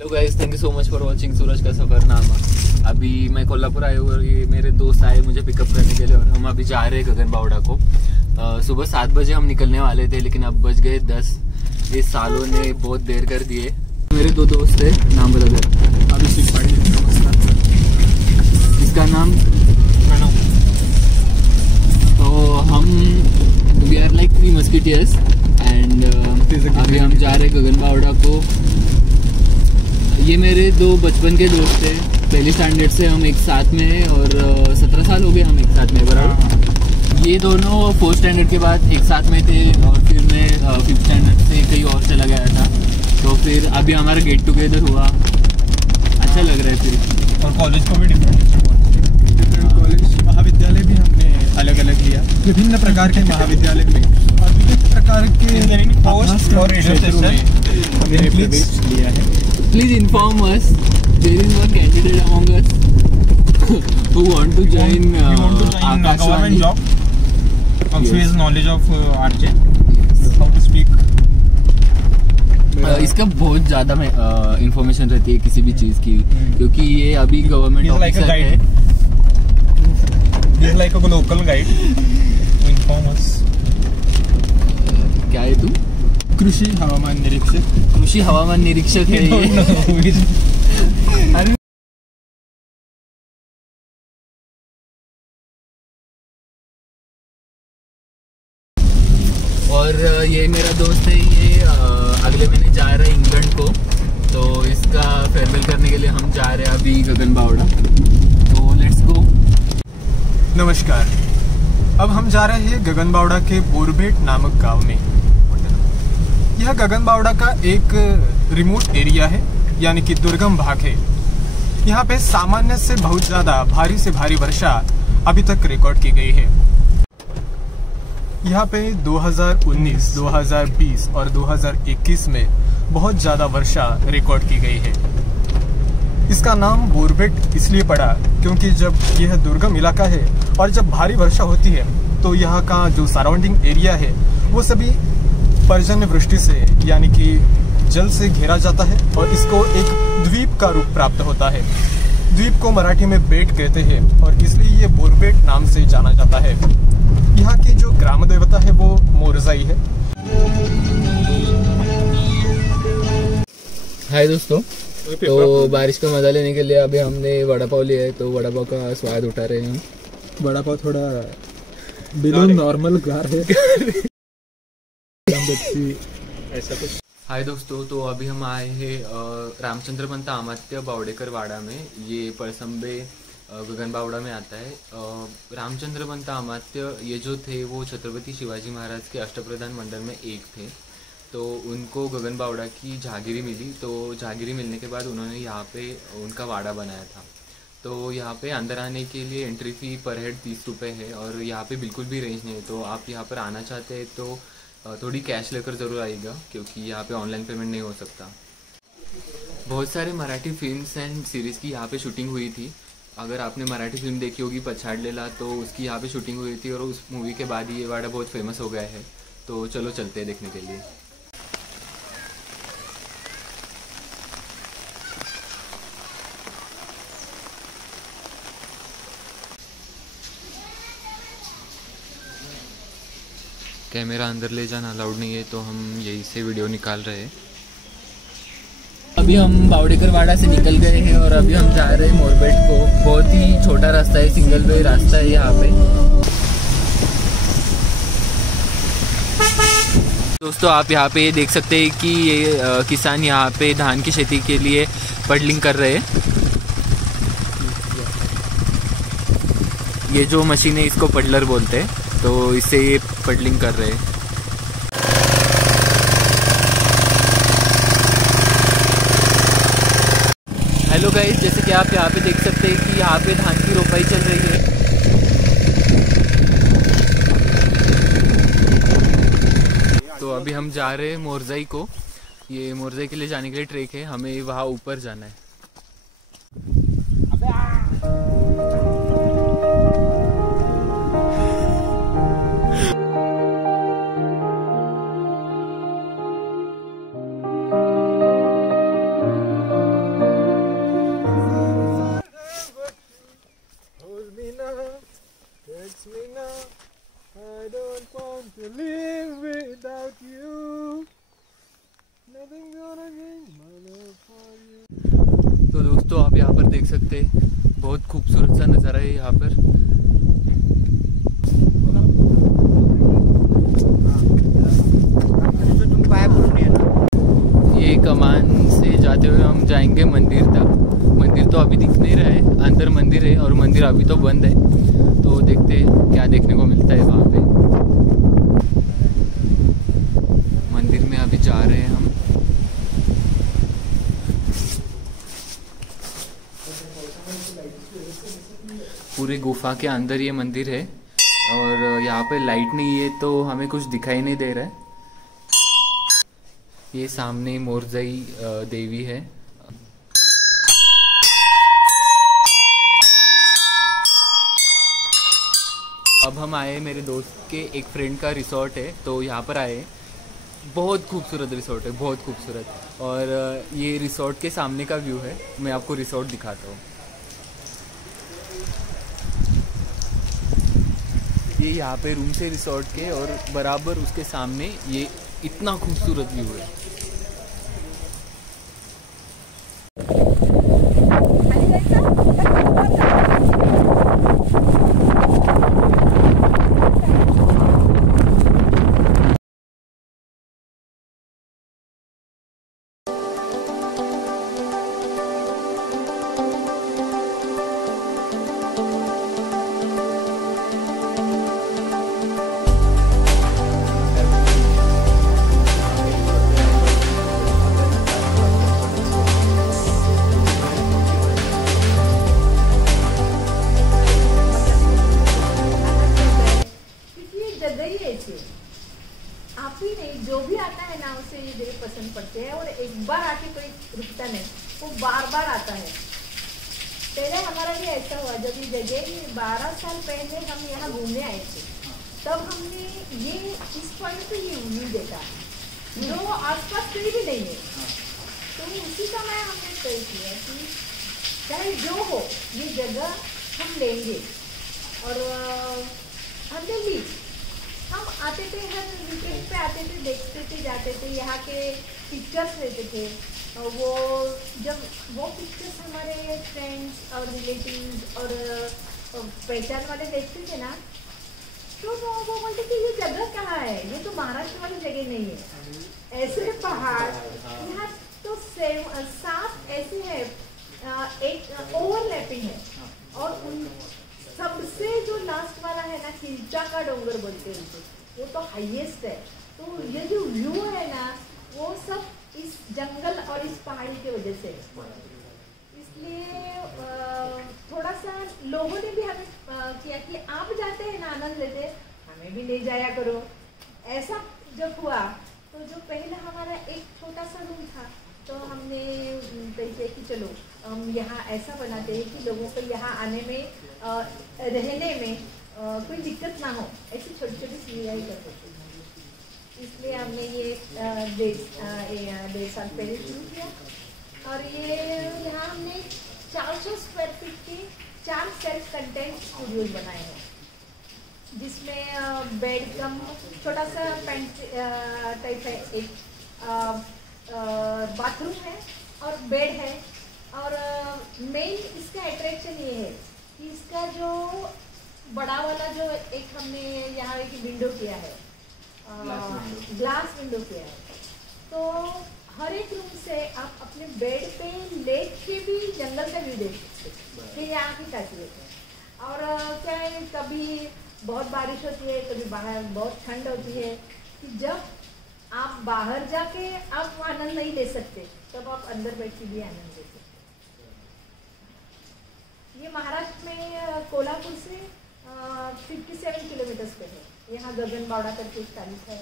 Hello guys, thank you so much for watching Suraj का सफरनामा। अभी मैं कोल्हापुर आया हूँ और ये मेरे दोस्त आए मुझे पिकअप करने के लिए और हम अभी जा रहे हैं गगन बावड़ा को। सुबह 7 बजे हम निकलने वाले थे लेकिन अब बज गए 10। ये सालों ने बहुत देर कर दिए। मेरे 2 दोस्त थे, नाम बता दो। इसका नाम प्रणव। तो हम we are like 3 musketeers and अभी हम जा रहे हैं गगन बावड़ा को। ये मेरे 2 बचपन के दोस्त थे, पहली स्टैंडर्ड से हम एक साथ में हैं और 17 साल हो गए हम एक साथ में बराबर। ये दोनों 4th स्टैंडर्ड के बाद एक साथ में थे और फिर मैं 5th स्टैंडर्ड से कहीं और चला गया था। तो फिर अभी हमारा गेट टुगेदर हुआ, अच्छा लग रहा है। फिर और कॉलेज को भी डिफरेंट कॉलेज महाविद्यालय भी हमने अलग अलग लिया, विभिन्न प्रकार के महाविद्यालय में और विभिन्न प्रकार के पोस्ट और रेडियो स्टेशन हमने लिया है। Please inform us. There is one candidate among us who want to join government job. Also, he has knowledge of RJ, how to speak. इसका बहुत ज़्यादा इंफॉर्मेशन रहती है किसी भी चीज़ की, क्योंकि ये अभी गवर्नमेंट ऑफिसर है। He is like a local guide. Inform us. क्या है तू? कृषि हवामान निरीक्षक। कृषि हवामान निरीक्षक है ये। अरे और ये मेरा दोस्त है, ये अगले महीने जा रहा है इंग्लैंड को। तो इसका फेयरवेल करने के लिए हम जा रहे हैं अभी गगन बावड़ा। तो लेट्स गो। नमस्कार, अब हम जा रहे हैं गगन बावड़ा के बोरबेट नामक गांव में। यह गगन बावड़ा का एक रिमोट एरिया है, यानी कि दुर्गम भाग है। यहाँ पे सामान्य से बहुत ज़्यादा भारी से भारी वर्षा अभी तक रिकॉर्ड की गई है। यहाँ पे 2019, 2020 और 2021 में बहुत ज़्यादा वर्षा रिकॉर्ड की गई है। इसका नाम बोरबेट इसलिए पड़ा क्योंकि जब यह दुर्गम इलाका है और जब भारी वर्षा होती है तो यहाँ का जो सराउंडिंग एरिया है वो सभी पर्जन्य वृष्टि से यानी कि जल से घेरा जाता है और इसको एक द्वीप का रूप प्राप्त होता है। द्वीप को मराठी में बेट कहते हैं और इसलिए ये बोरबेट नाम से जाना जाता है। यहाँ की जो ग्राम देवता है वो मोरजाई है। हाय दोस्तों, तो बारिश का मजा लेने के लिए अभी हमने वड़ा पाव लिया है, तो वड़ा पाव का स्वाद उठा रहे हैं हम। वड़ा पाव थोड़ा बिलो नॉर्मल गार है। ऐसा कुछ। हाय दोस्तों, तो अभी हम आए हैं रामचंद्र पंत अमात्य बावड़ेकर वाड़ा में। ये पड़संबे गगन बावड़ा में आता है। रामचंद्र पंत अमात्य ये जो थे वो छत्रपति शिवाजी महाराज के अष्टप्रधान मंडल में एक थे। तो उनको गगन बावड़ा की जहागिरी मिली, तो जहागिरी मिलने के बाद उन्होंने यहाँ पे उनका वाड़ा बनाया था। तो यहाँ पे अंदर आने के लिए एंट्री फ़ी पर हेड 30 रुपये है और यहाँ पे बिल्कुल भी रेंज नहीं है। तो आप यहाँ पर आना चाहते हैं तो थोड़ी कैश लेकर ज़रूर आइएगा, क्योंकि यहाँ पे ऑनलाइन पेमेंट नहीं हो सकता। बहुत सारे मराठी फिल्म्स एंड सीरीज़ की यहाँ पे शूटिंग हुई थी। अगर आपने मराठी फिल्म देखी होगी पछाडलेला, तो उसकी यहाँ पे शूटिंग हुई थी और उस मूवी के बाद ये वाड़ा बहुत फेमस हो गया है। तो चलो चलते हैं देखने के लिए। कैमरा अंदर ले जाना अलाउड नहीं है, तो हम यहीं से वीडियो निकाल रहे हैं। अभी हम बावड़ेकर वाड़ा से निकल गए हैं और अभी हम जा रहे हैं मोरबेट को। बहुत ही छोटा रास्ता है, सिंगल वे रास्ता है यहाँ पे। दोस्तों आप यहाँ पे देख सकते हैं कि ये किसान यहाँ पे धान की खेती के लिए पडलिंग कर रहे हैं। ये जो मशीन है इसको पडलर बोलते हैं, तो इससे ये पडलिंग कर रहे हैं। हेलो गाइस, जैसे कि आप यहाँ पे देख सकते हैं कि यहाँ पे धान की रोपाई चल रही है। तो अभी हम जा रहे हैं मोरजाई को। ये मोरजाई के लिए जाने के लिए ट्रैक है, हमें वहाँ ऊपर जाना है। दोस्तों आप यहाँ पर देख सकते हैं, बहुत खूबसूरत सा नज़ारा है यहाँ पर। ये कमान से जाते हुए हम जाएंगे मंदिर तक। मंदिर तो अभी दिख नहीं रहा है, अंदर मंदिर है और मंदिर अभी तो बंद है, तो देखते हैं क्या देखने को मिलता है वहाँ पे। मंदिर में अभी जा रहे हैं हम। पूरे गुफा के अंदर ये मंदिर है और यहाँ पे लाइट नहीं है तो हमें कुछ दिखाई नहीं दे रहा है। ये सामने मोरजाई देवी है। अब हम आए, मेरे दोस्त के एक फ्रेंड का रिसोर्ट है तो यहाँ पर आए। बहुत खूबसूरत रिसोर्ट है, बहुत खूबसूरत। और ये रिसोर्ट के सामने का व्यू है, मैं आपको रिसोर्ट दिखाता हूँ। ये यहाँ पे रूम से रिसोर्ट के और बराबर उसके सामने ये इतना खूबसूरत व्यू है। आप ही नहीं, जो भी आता है ना उसे ये जगह पसंद पड़ते हैं और एक बार आके कोई रुकता नहीं, वो बार बार आता है। पहले हमारा भी ऐसा हुआ, जब ये जगह 12 साल पहले हम यहाँ घूमने आए थे, तब हमने ये इस पॉइंट पे ये व्यू देखा जो आसपास कहीं भी नहीं है। तो उसी समय हमने तय किया कि चाहे जो हो ये जगह हम लेंगे। और हमने ली। हम आते थे, हर वीकेंड पे आते थे, देखते थे, जाते थे, यहाँ के पिक्चर्स लेते थे। वो जब वो पिक्चर्स हमारे फ्रेंड्स और रिलेटिव्स और पहचान वाले देखते थे ना, तो वो बोलते थे ये जगह कहाँ है, ये तो महाराष्ट्र वाली जगह नहीं है। ऐसे पहाड़ यहाँ तो सेम 7 ऐसे है, एक ओवरलैपिंग है और उन सबसे जो लास्ट वाला है ना, किंचा का डोंगर बोलते हैं उनको, वो तो हाईएस्ट है। तो ये जो व्यू है ना, वो सब इस जंगल और इस पहाड़ी की वजह से। इसलिए थोड़ा सा लोगों ने भी हमें किया कि आप जाते हैं ना, आनंद लेते, हमें भी ले जाया करो। ऐसा जब हुआ तो जो पहले हमारा एक छोटा सा रूम था, तो हमने तय कि चलो हम यहाँ ऐसा बनाते हैं कि लोगों को यहाँ आने में, रहने में कोई दिक्कत ना हो, ऐसी छोटी छोटी सुविधाएं कर सकते हैं। इसलिए हमने ये 1.5 साल पहले शुरू किया। और ये यहाँ हमने 400 स्क्वायर फीट के 4 सेल्फ कंटेंट स्टूडियोज बनाए हैं, जिसमें बेड कम छोटा सा पेंट टाइप है, एक बाथरूम है और बेड है। और मेन इसका अट्रैक्शन ये है कि इसका जो बड़ा वाला जो एक हमने यहाँ एक विंडो किया है, ग्लास विंडो किया है, तो हर एक रूम से आप अपने बेड पे लेट के भी जंगल का व्यू देख सकते हैं। ये यहाँ की खासियत है। और क्या है, कभी बहुत बारिश होती है, कभी बाहर बहुत ठंड होती है, कि जब आप बाहर जाके आप आनंद नहीं ले सकते, तब आप अंदर बैठ के भी आनंद लेते। ये महाराष्ट्र में कोल्हापुर से 57 किलोमीटर्स पे है। यहाँ गगनबावड़ा करके एक तालुक है,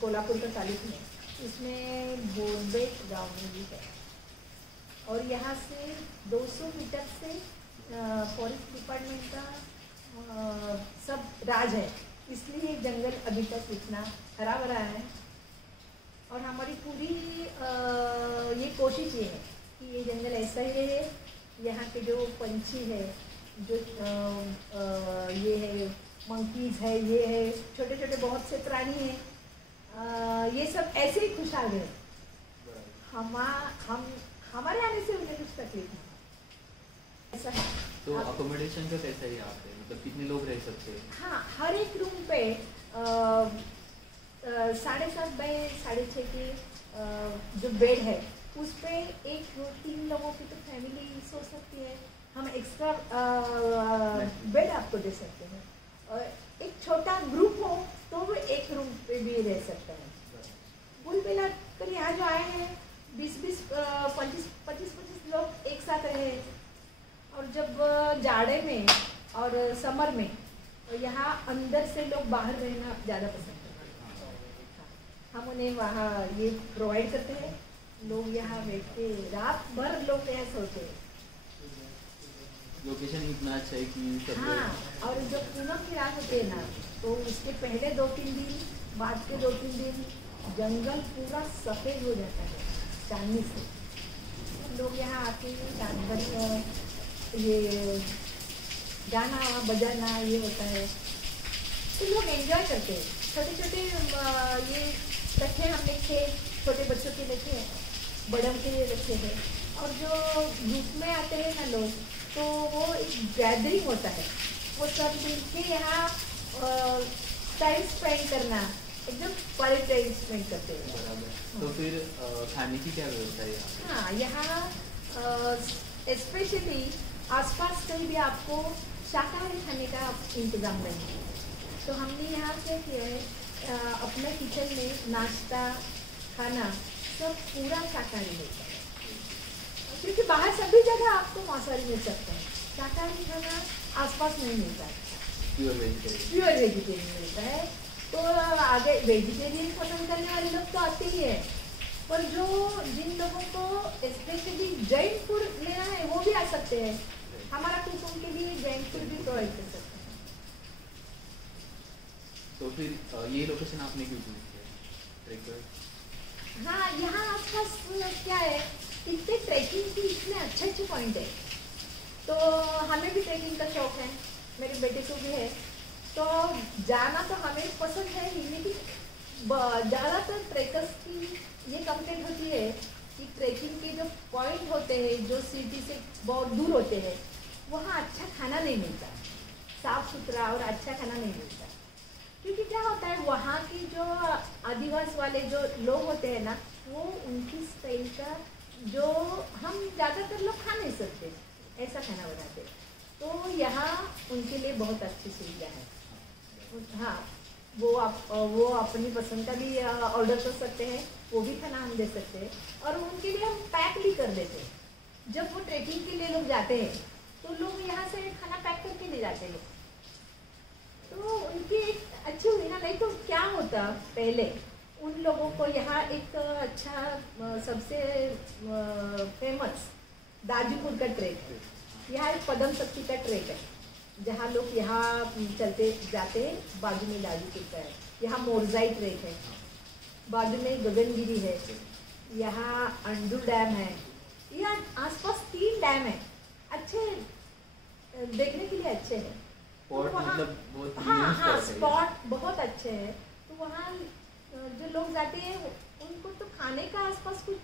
कोल्हापुर का तालुक है, उसमें बोरबेट गाँव में भी है। और यहाँ से 200 मीटर से फॉरेस्ट डिपार्टमेंट का सब राज है, इसलिए जंगल अभी तक इतना हरा भरा है। और हमारी पूरी ये कोशिश ये है कि ये जंगल ऐसा ही रहे। यहाँ के जो पंछी है, जो ये है मंकीज है, ये है छोटे छोटे बहुत से प्राणी हैं, ये सब ऐसे ही खुशहाल है। हमारे आने से उन्हें कुछ तकलीफ नहीं। ऐसा है। तो हाँ। अकोमोडेशन का कैसा है यहाँ पे, मतलब कितने लोग रह सकते हैं? हाँ, हर एक रूम पे 7.5 बाई 6.5 की जो बेड है उस पे 3 लोगों की तो फैमिली सो सकती है। हम एक्स्ट्रा बेड आपको दे सकते हैं, और एक छोटा ग्रुप हो तो वो एक रूम पे भी रह सकता है। कुल मिलाकर यहाँ जो आए हैं 25 लोग एक साथ रहे। और जब जाड़े में और समर में यहाँ अंदर से लोग बाहर रहना ज़्यादा पसंद करते हैं। हम उन्हें वहाँ ये प्रोवाइड करते हैं, लोग यहाँ बैठ के रात भर लोग यहाँ सोते हैं। लोकेशन इतना अच्छा है कि सब हाँ, और जब पूनम की रात होती है ना तो उसके पहले 2-3 दिन, बाद के 2-3 दिन जंगल पूरा सफ़ेद हो जाता है चांदनी से। लोग यहाँ आके रात भर ये गाना बजाना ये होता है, तो लोग एंजॉय करते हैं। छोटे छोटे ये रखे हमने खेल, छोटे बच्चों के रखे हैं, बड़ों के रखे हैं। और जो ग्रुप में आते हैं ना लोग, तो वो एक गैदरिंग होता है, वो सब मिल के यहाँ टाइम स्पेंड करना, एकदम क्वालिटी टाइम स्पेंड करते हैं। बराबर। तो फिर खाने की क्या व्यवस्था है यहाँ? हाँ, यहाँ स्पेशली आसपास कहीं भी आपको शाकाहारी खाने का इंतज़ाम नहीं है, तो हमने यहाँ क्या किया है, अपने किचन में नाश्ता खाना सब पूरा शाकाहारी होता है। क्योंकि बाहर सभी जगह आपको मांसाहारी मिल सकते हैं, शाकाहारी खाना आसपास नहीं मिलता है, प्योर वेजिटेरियन मिलता है। तो आगे वेजिटेरियन पसंद करने वाले लोग तो आते ही है, पर जो जिन लोगों को स्पेशली जैन फूड लेना है वो भी आ सकते हैं। हमारा कुछ उनके लिए जैन फूड भी प्रोवाइड कर सकते हैं। तो फिर ये लोकेशन आपने क्यों चूज किया ट्रेकर? हाँ, यहाँ आसपास क्या है, इतने ट्रैकिंग के इतने अच्छे अच्छे पॉइंट है, तो हमें भी ट्रैकिंग का शौक है, मेरे बेटे को भी है, तो जाना तो हमें पसंद है ही। लेकिन ज़्यादातर ट्रैकर्स की ये कंप्लेंट होती है कि ट्रैकिंग के जो पॉइंट होते हैं जो सिटी से बहुत दूर होते हैं, वहाँ अच्छा खाना नहीं मिलता, साफ़ सुथरा और अच्छा खाना नहीं मिलता। क्योंकि क्या होता है, वहाँ की जो आदिवासी वाले जो लोग होते हैं ना, वो उनकी स्टाइल का जो हम ज़्यादातर लोग खा नहीं सकते, ऐसा खाना बनाते। तो यहाँ उनके लिए बहुत अच्छी सुविधा है। हाँ, वो अपनी पसंद का भी ऑर्डर कर सकते हैं, वो भी खाना हम दे सकते हैं, और उनके लिए हम पैक भी कर देते हैं। जब वो ट्रैकिंग के लिए लोग जाते हैं तो लोग यहाँ से खाना पैक करके ले जाते हैं, तो उनकी एक अच्छी हुई ना। नहीं तो क्या होता, पहले उन लोगों को यहाँ एक अच्छा सबसे फेमस दाजूपुर का ट्रैक है, यहाँ एक पदम शक्ति का ट्रैक है, जहाँ लोग यहाँ चलते जाते हैं। बाजू में दाजूपुर का है, यहाँ मोरजाई ट्रैक है, बाजू में गगनगिरी है, यहाँ अंडू डैम है, यहाँ आसपास 3 डैम है, अच्छे देखने के लिए अच्छे हैं। स्पॉट वहाँ मतलब बहुत हाँ, स्पॉट है स्पॉट बहुत अच्छे हैं। तो वहाँ जो लोग जाते हैं उनको तो खाने का आसपास कुछ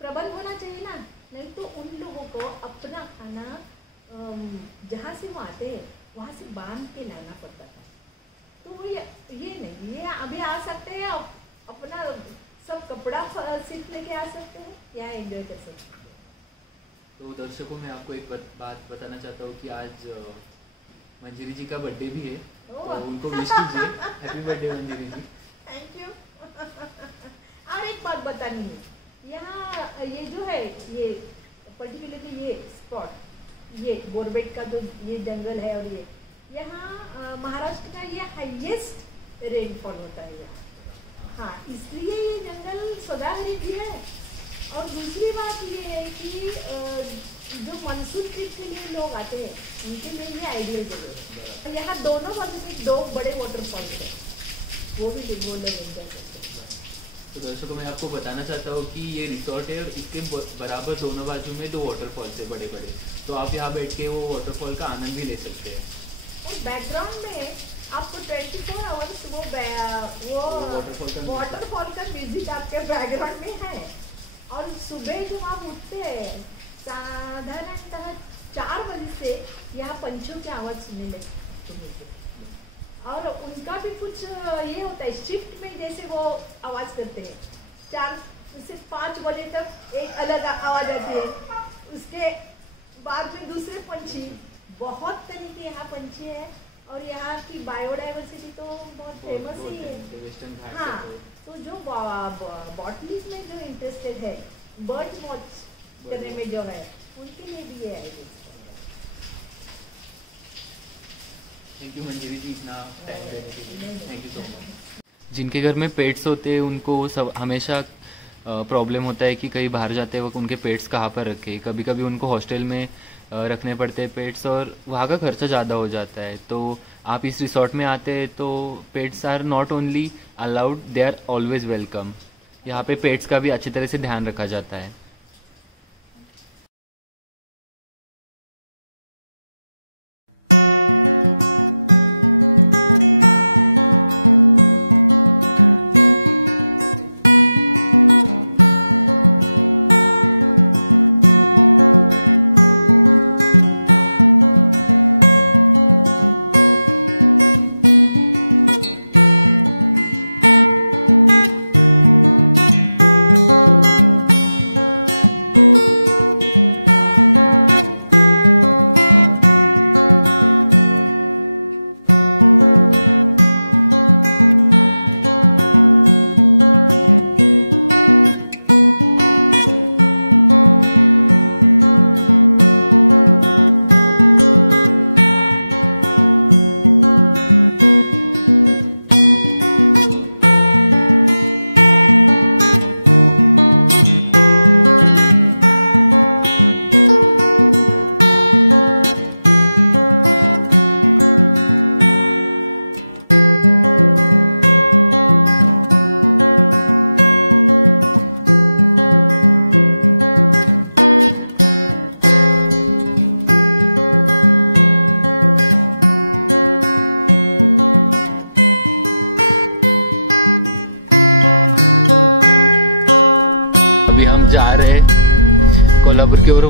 प्रबंध होना चाहिए ना, नहीं तो उन लोगों को अपना खाना जहाँ से वो आते हैं वहाँ से बांध के लाना पड़ता था। तो वो ये नहीं, ये अभी आ सकते हैं, अपना सब कपड़ा सिर्फ लेके आ सकते हैं, यहाँ एंजॉय कर सकते हैं। तो दर्शकों में आपको एक बात बताना चाहता हूँ कि आज मंजिरी जी का बर्थडे भी है, तो उनको विश कीजिए, happy birthday Manjiri ji. Thank you. और एक बात बतानी है, यहाँ ये जो है, ये पर्टिकुलरली ये स्पॉट, ये बोरबेट का जो ये जंगल है, और ये यहाँ महाराष्ट्र का ये हाईएस्ट रेनफॉल होता है यहाँ। हाँ, इसलिए ये जंगल सदाहरित भी है। और दूसरी बात ये है कि जो मानसून ट्रिप के लिए लोग आते हैं उनके लिए ये आइडियल जगह है। यहाँ दोनों बाजू में 2 बड़े वाटरफॉल है, वो भी वो लोग एंजॉय करते हैं। तो दर्शकों मैं आपको बताना चाहता हूँ कि ये रिसोर्ट है और इसके बराबर दोनों बाजू में 2 वाटरफॉल्स है बड़े बड़े, तो आप यहाँ बैठ के वो वाटरफॉल का आनंद भी ले सकते हैं। और बैकग्राउंड में आपको 24 आवर्स वो वाटरफॉल का म्यूजिक आपके बैकग्राउंड में है। और सुबह जब आप उठते हैं साधारणतः 4 बजे से यहाँ पंछियों की आवाज़ सुनने लगी। और उनका भी कुछ ये होता है, शिफ्ट में जैसे वो आवाज़ करते हैं, 4 से 5 बजे तक एक अलग आवाज़ आती है, उसके बाद में दूसरे पंछी। बहुत तरह के यहाँ पंछी है और यहाँ की बायोडाइवर्सिटी तो बहुत फेमस ही है। हाँ, तो जो बॉटनी में जो इंटरेस्टेड है, बर्ड वॉच करने में जो है, उनके लिए भी ये है। थैंक यू मंजरी जी, इतना टाइम देने के लिए, थैंक यू सो मच। जिनके घर में पेट्स होते हैं उनको सब हमेशा प्रॉब्लम होता है कि कहीं बाहर जाते वक्त उनके पेट्स कहाँ पर रखें। कभी कभी उनको हॉस्टल में रखने पड़ते हैं पेट्स और वहाँ का खर्चा ज़्यादा हो जाता है। तो आप इस रिसोर्ट में आते हैं तो pets are not only allowed, they are always welcome. यहाँ पे पेट्स का भी अच्छी तरह से ध्यान रखा जाता है।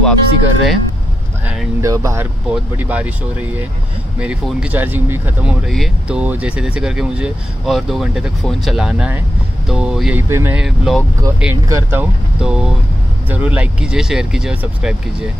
वापसी कर रहे हैं एंड बाहर बहुत बड़ी बारिश हो रही है, मेरी फ़ोन की चार्जिंग भी ख़त्म हो रही है। तो जैसे जैसे करके मुझे और 2 घंटे तक फ़ोन चलाना है, तो यहीं पे मैं व्लॉग एंड करता हूँ। तो ज़रूर लाइक कीजिए, शेयर कीजिए और सब्सक्राइब कीजिए।